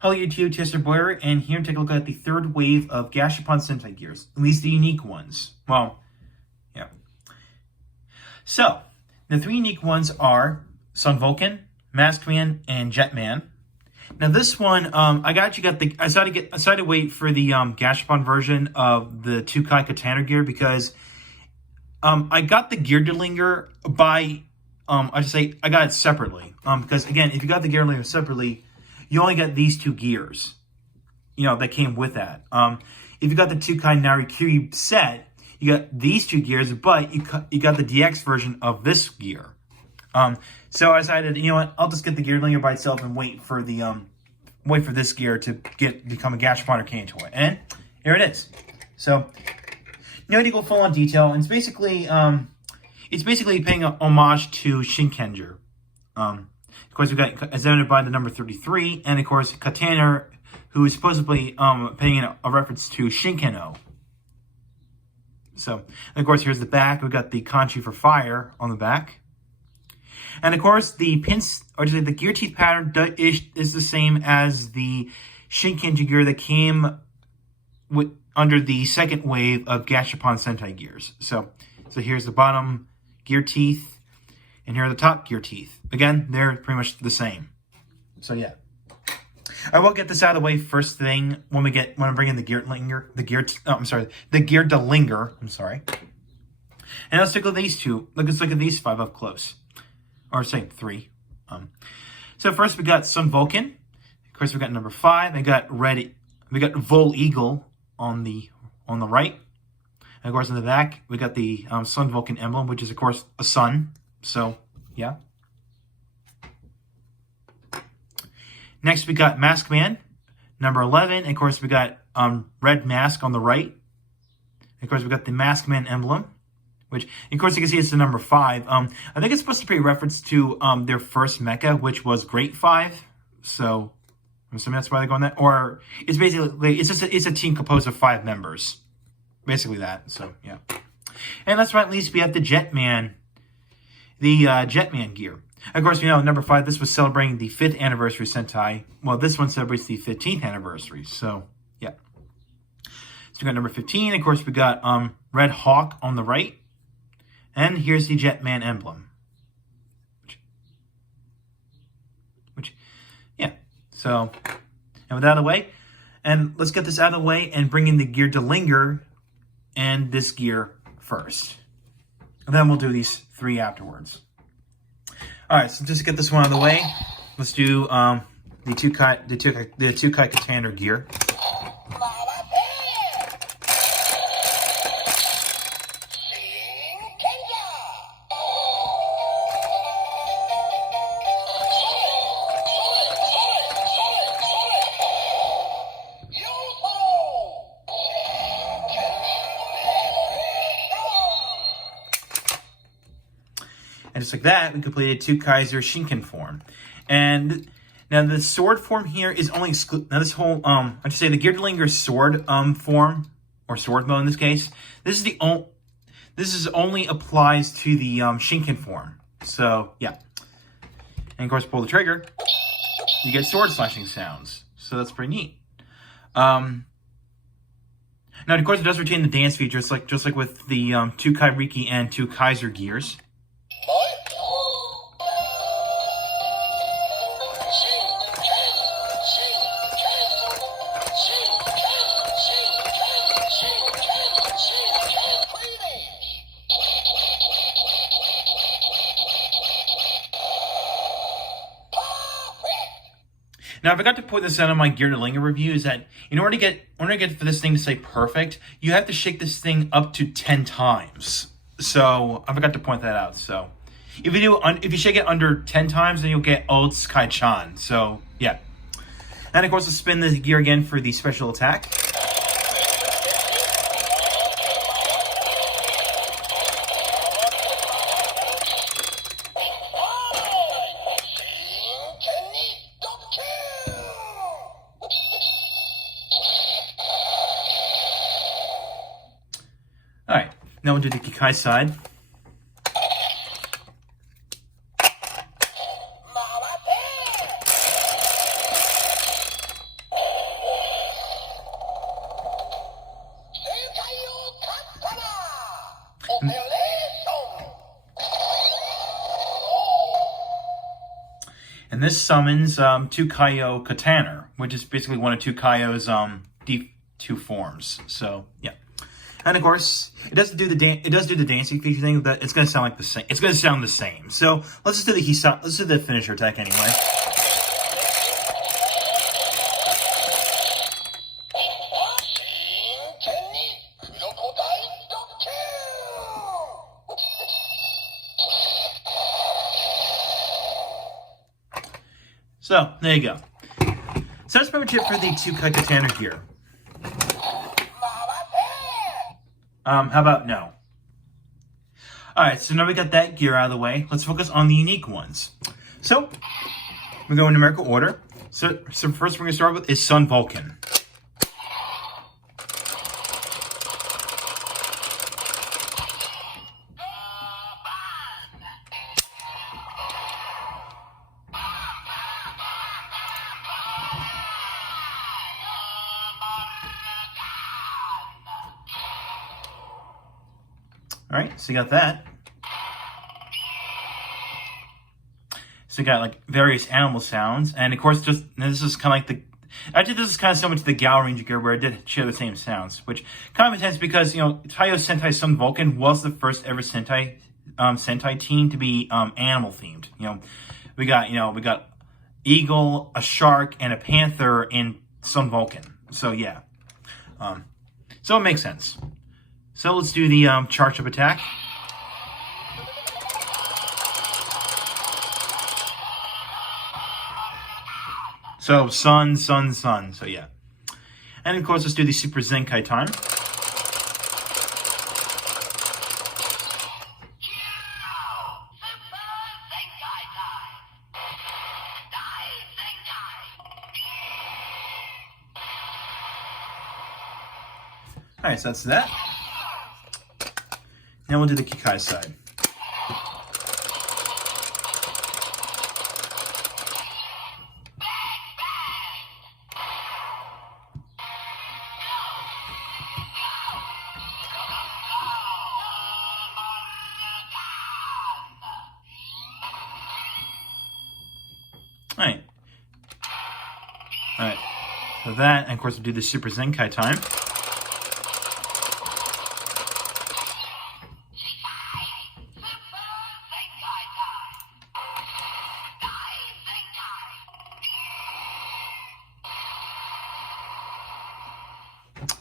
Hello YouTube, Tester Boyer, and here to take a look at the third wave of Jetman Sentai Gears, at least the unique ones. Well, yeah. So, the three unique ones are Sun Vulcan, Maskman, and Jetman. Now this one, I decided to wait for the Jetman version of the TwoKai Cuttaner gear because I got the Gear Linger by I got it separately. Because again, if you got the Gear Linger separately, you only get these two gears, that came with that. If you got the TwoKai Narikiri set, you got these two gears, but you got the DX version of this gear. So I decided, I'll just get the Gear Linger by itself and wait for this gear to become a Jetman or Cane toy. And here it is. So no need to go full on detail. And it's basically paying a homage to Zenkaiger. Of course, we got presented by the number 33, and of course, Cuttaner, who is supposedly paying a reference to Shinkano. So, and of course, here's the back. We got the kanji for fire on the back. And of course, the the gear teeth pattern is the same as the Zenkaiger gear that came under the second wave of Jetman Sentai Gears. So here's the bottom gear teeth, and here are the top gear teeth. Again, they're pretty much the same. So yeah, I will get this out of the way first thing when I bring in the Gear Linger, the Gear Linger. I'm sorry. And let's look at these two. Let's look at these five up close. Or say three. So first we got Sun Vulcan. Of course we got number 5. We got Vol Eagle on the right. And of course in the back we got the Sun Vulcan emblem, which is of course a sun. So yeah. Next we got Maskman, number 11. And of course we got red mask on the right. And of course we got the Maskman emblem, which, of course, you can see it's the number 5. I think it's supposed to be a reference to their first mecha, which was Great 5. So, I'm assuming that's why they're going that. Or, it's basically, it's a team composed of 5 members. Basically that, so, yeah. And last but not least, we have the Jetman. The Jetman Gear. Of course, number 5, this was celebrating the 5th anniversary Sentai. Well, this one celebrates the 15th anniversary, so, yeah. So, we got number 15. Of course, we got Red Hawk on the right. And here's the Jetman emblem. Which, yeah. So, and with that out of the way, and let's get this out of the way and bring in the Gear Linger and this gear first. And then we'll do these 3 afterwards. Alright, so just to get this one out of the way, let's do the TwoKai Cuttaner gear. And just like that, we completed TwoKaiser Shinken form. And now the sword form here is only now this whole the Gear Linger sword form, or sword mode in this case. This is only applies to the Shinken form. So yeah. And of course, pull the trigger, you get sword slashing sounds. So that's pretty neat. Now of course it does retain the dance feature, just like with the TwoKai Riki and TwoKaiser gears. Now, I forgot to point this out on my Gear Linger review, is that in order to get for this thing to say perfect, you have to shake this thing up to 10 times. So I forgot to point that out. So if you shake it under 10 times, then you'll get Old Sky-chan. So yeah. And of course, let's spin the gear again for the special attack. Alright, now we'll do the Kikai side. And this summons TwoKai Cuttaner, which is basically one of TwoKai's D2 forms. So yeah, and of course it does do the dancing feature thing, but it's gonna sound like the same. It's gonna sound the same. So let's just do the finisher attack anyway. So, there you go. So that's pretty much it for the TwoKai Cuttaner gear. How about no? Alright, so now we got that gear out of the way. Let's focus on the unique ones. So, we go in numerical order. So first we're going to start with is Sun Vulcan. Alright, so you got that. So you got like various animal sounds, and of course this is kind of like this is kind of similar to the Gal Ranger gear where it did share the same sounds, which kind of intense because, you know, Taiyo Sentai Sun Vulcan was the first ever Sentai team to be animal themed. You know, we got eagle, a shark, and a panther in Sun Vulcan. So yeah, so it makes sense. So let's do the charge up attack. So sun. So yeah, and of course let's do the Super Zenkai time. All right, so that's that. Now we'll do the Kikai side. Alright. Alright. So that, and of course we'll do the Super Zenkai time.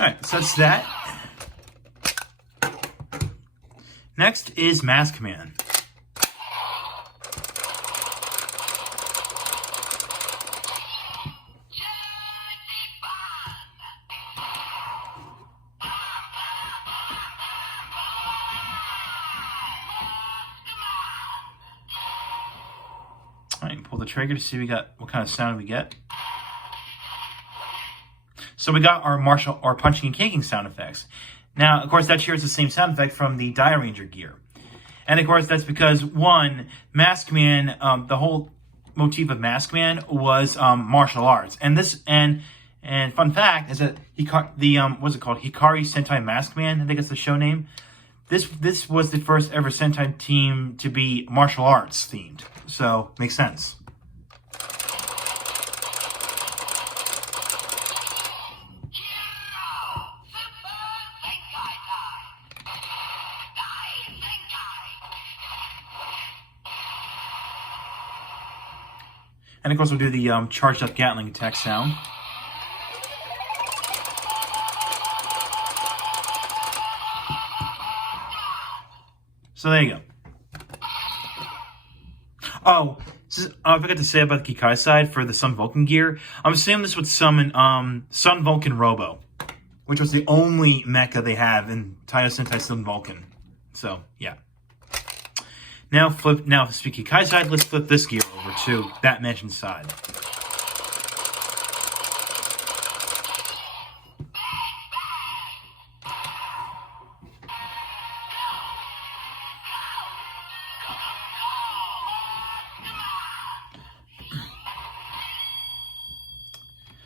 Alright, so that's that. Next is Maskman. Alright, pull the trigger to see what kind of sound we get. So we got our punching and kicking sound effects. Now, of course, that shares the same sound effect from the Dia Ranger gear. And of course, that's because, one, Maskman, the whole motif of Maskman was martial arts. And fun fact is that what's it called? Hikari Sentai Maskman, I think it's the show name. This was the first ever Sentai team to be martial arts themed. So, makes sense. And of course we'll do the charged up Gatling attack sound. So there you go. Oh, I forgot to say about the Kikai side for the Sun Vulcan gear. I'm assuming this would summon Sun Vulcan Robo, which was the only mecha they have in Taiyo Sentai Sun Vulcan. So yeah. Now speaking Kikai side, let's flip this gear over to that mentioned side.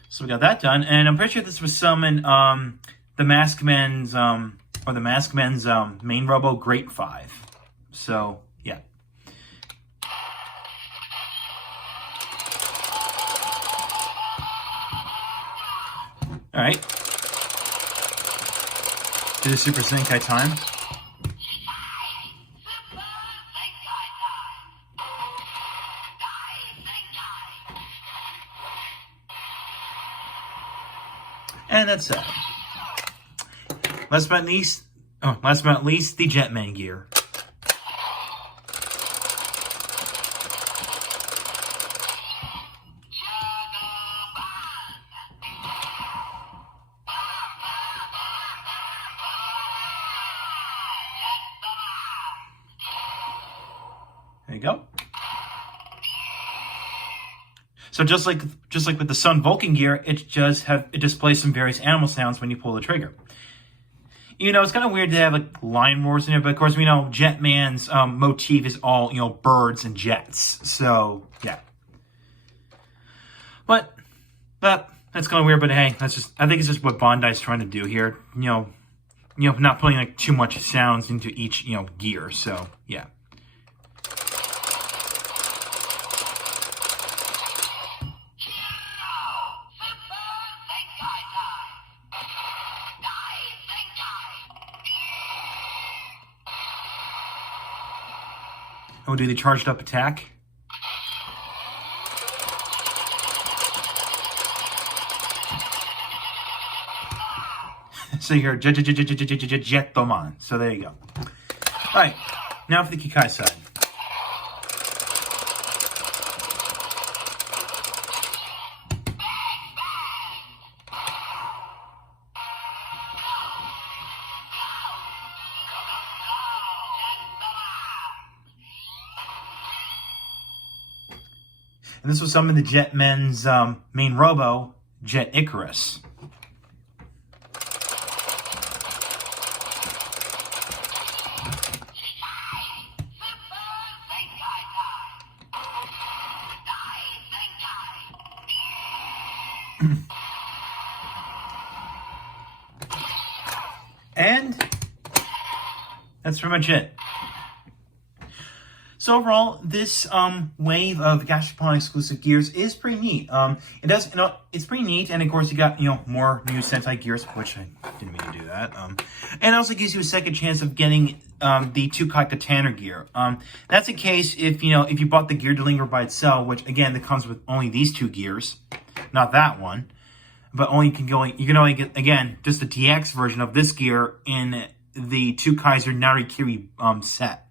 So we got that done, and I'm pretty sure this was summon the Maskman's main robo Great 5. So yeah. Alright. Do the Super Zenkai time. And that's it. Last but not least, the Jetman Gear. There you go. So just like with the Sun Vulcan Gear, it displays some various animal sounds when you pull the trigger. You know, it's kind of weird to have like line roars in it, but of course we know Jetman's motif is all, you know, birds and jets. So yeah. But that's kind of weird. But hey, I think it's just what Bandai's trying to do here. You know, not putting like too much sounds into each, you know, gear. So yeah. Oh, do the charged up attack? So you're Jetman. So there you go. Alright, now for the Kikai side. And this was some of the Jetman's main robo, Jet Icarus. And that's pretty much it. So overall, this wave of Gashapon exclusive gears is pretty neat. It's pretty neat, and of course you got, you know, more new Sentai gears, which I didn't mean to do that. And it also gives you a second chance of getting the TwoKai Cuttaner gear. That's in case if you bought the gear to Linger by itself, which again that comes with only these two gears, not that one, but you can only get again just the DX version of this gear in the TwoKaiser Narikiri set.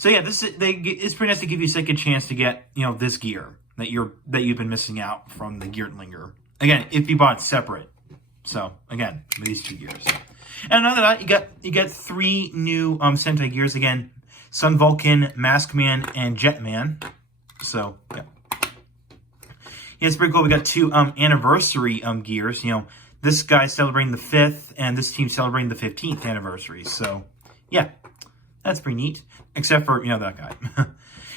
So yeah, it's pretty nice to give you a second chance to get, you know, this gear that you've been missing out from the Gear Linger. Again, if you bought it separate. So again, these two gears. And other than that, you get three new Sentai gears again: Sun Vulcan, Maskman, and Jetman. So yeah, it's pretty cool. We got two anniversary gears. You know, this guy's celebrating the 5th, and this team's celebrating the 15th anniversary. So yeah. That's pretty neat, except for, you know, that guy.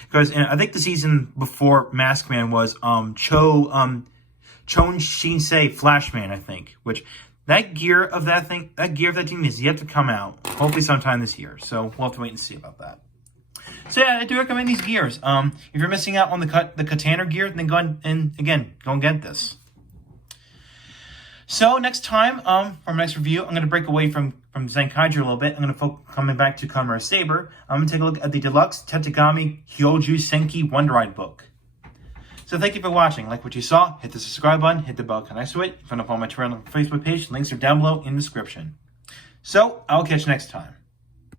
Because I think the season before Maskman was Chon Shinsei Flashman, I think. Which that gear of that team is yet to come out. Hopefully sometime this year. So we'll have to wait and see about that. So yeah, I do recommend these gears. If you're missing out on the Cuttaner gear, then go and get this. So next time, for my next review, I'm going to break away from Zenkaiger a little bit. I'm going to coming back to Kamura Saber. I'm going to take a look at the deluxe Tetagami Hyoju Senki Wonder Ride book. So thank you for watching. Like what you saw, hit the subscribe button, hit the bell next to it. If you want to follow my Twitter and Facebook page, links are down below in the description. So I'll catch you next time.